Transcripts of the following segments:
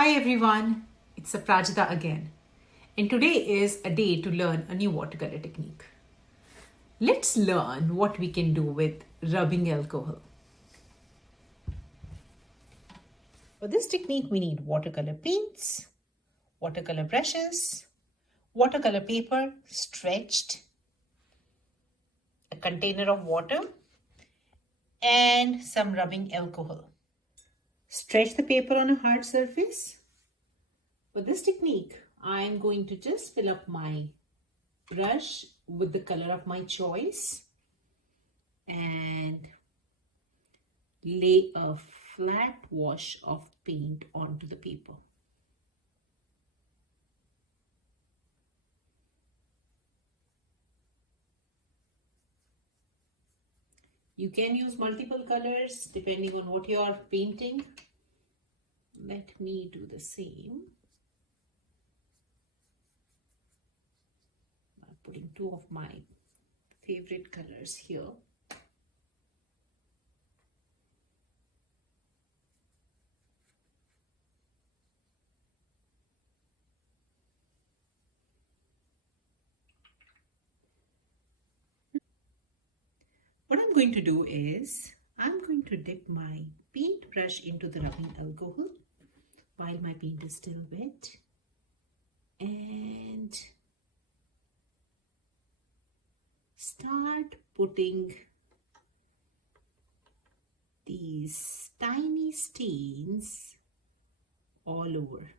Hi everyone, it's Aprajita again, and today is a day to learn a new watercolor technique. Let's learn what we can do with rubbing alcohol. For this technique, we need watercolor paints, watercolor brushes, watercolor paper stretched, a container of water, and some rubbing alcohol. Stretch the paper on a hard surface. For this technique, I am going to just fill up my brush with the color of my choice and lay a flat wash of paint onto the paper. You can use multiple colors depending on what you are painting. Let me do the same by putting two of my favorite colors here. What I'm going to do is I'm going to dip my paintbrush into the rubbing alcohol while my paint is still wet and start putting these tiny stains all over.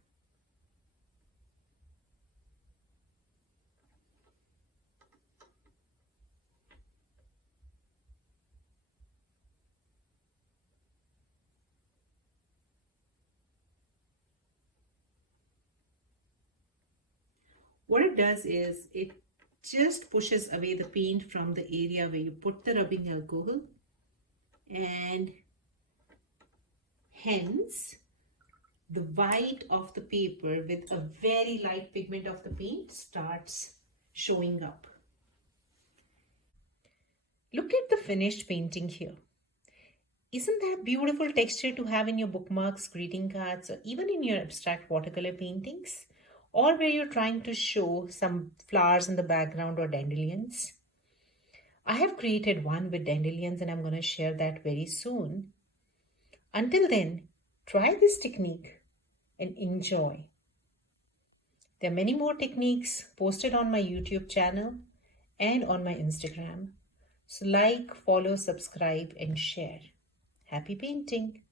What it does is it just pushes away the paint from the area where you put the rubbing alcohol, and hence the white of the paper with a very light pigment of the paint starts showing up. Look at the finished painting here. Isn't that beautiful texture to have in your bookmarks, greeting cards, or even in your abstract watercolor paintings? Or where you're trying to show some flowers in the background or dandelions? I have created one with dandelions and I'm going to share that very soon. Until then, try this technique and enjoy. There are many more techniques posted on my YouTube channel and on my Instagram. So like, follow, subscribe, and share. Happy painting!